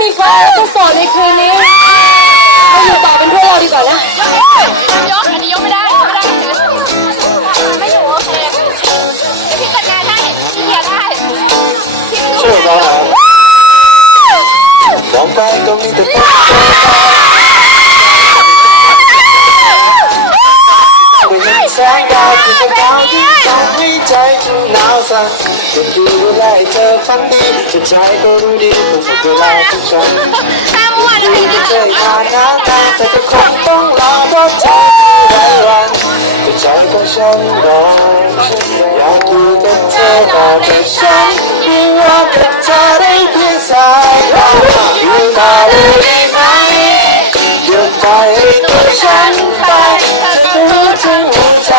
มีแฟนแล้วก็โสดในคืนนี้ หนาวสั่นก็คือเวลาเธอฝันดีแต่ใจก็รู้ดีว่าหมดเวลาของฉันห้ามวันที่นี้ไม่นะเคยผ่านน้ำตาแต่ก็คงต้องรอเพราะใจไว้วันแต่ใจของฉันรออยากอยู่กับเธอต่อแต่ฉันไม่ว่ากับเธอได้เพียงสายตาอยู่ต่อเลยได้ไหมหยุดปล่อยให้ตัวฉันไปจะรู้ถึงหัวใจ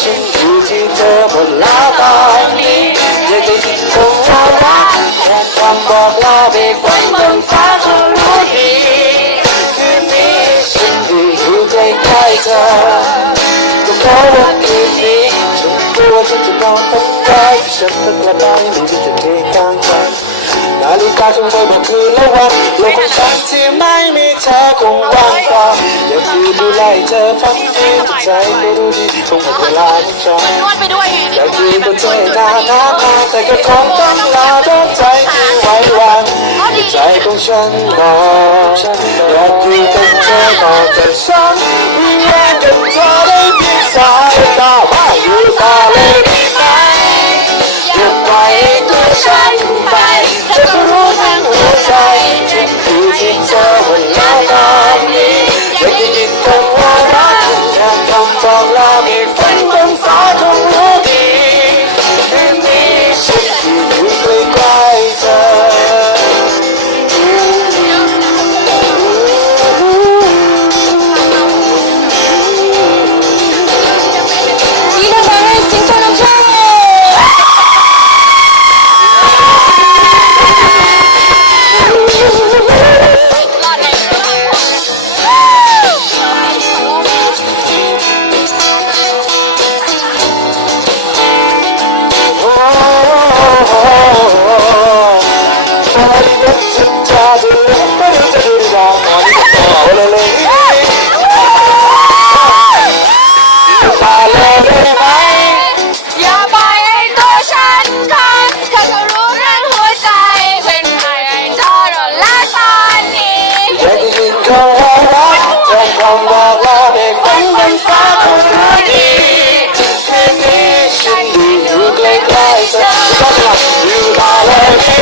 ฉันอยู่ที่เธอหมดแล้วตอน ฉันจะนอนต้องได้ฉันต้องกลับไปไม่รู้จะเทกลางวันนาฬิกาคงไม่บอกคืนและวันโลกของฉันที่ไม่มีเธอคงว่างเปล่าอยากยืนดูไล่เธอฝันดีแต่ใจก็รู้ดีคงหมดเวลาของฉันนวดไปด้วยไงอยากยืนบนเธอนานนานนานแต่ก็คงต้องลาเพราะใจที่ไว้วางใจของฉันบอกฉันอยากอยู่กับเธอต่อแต่ฉัน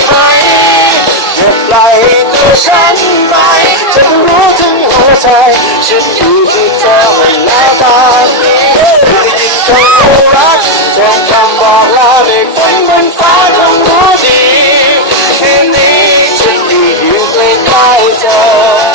ไหมจะปล่อยตัวฉันไหมฉันรู้ถึงหัวใจฉันอยู่ที่เธอไม่แล้วตอนนี้ได้ยินคำรักจงคำบอกลาด้วยฝนบนฟ้าคงรู้ดีคืนนี้ฉันอยู่ใกล้ๆเธอ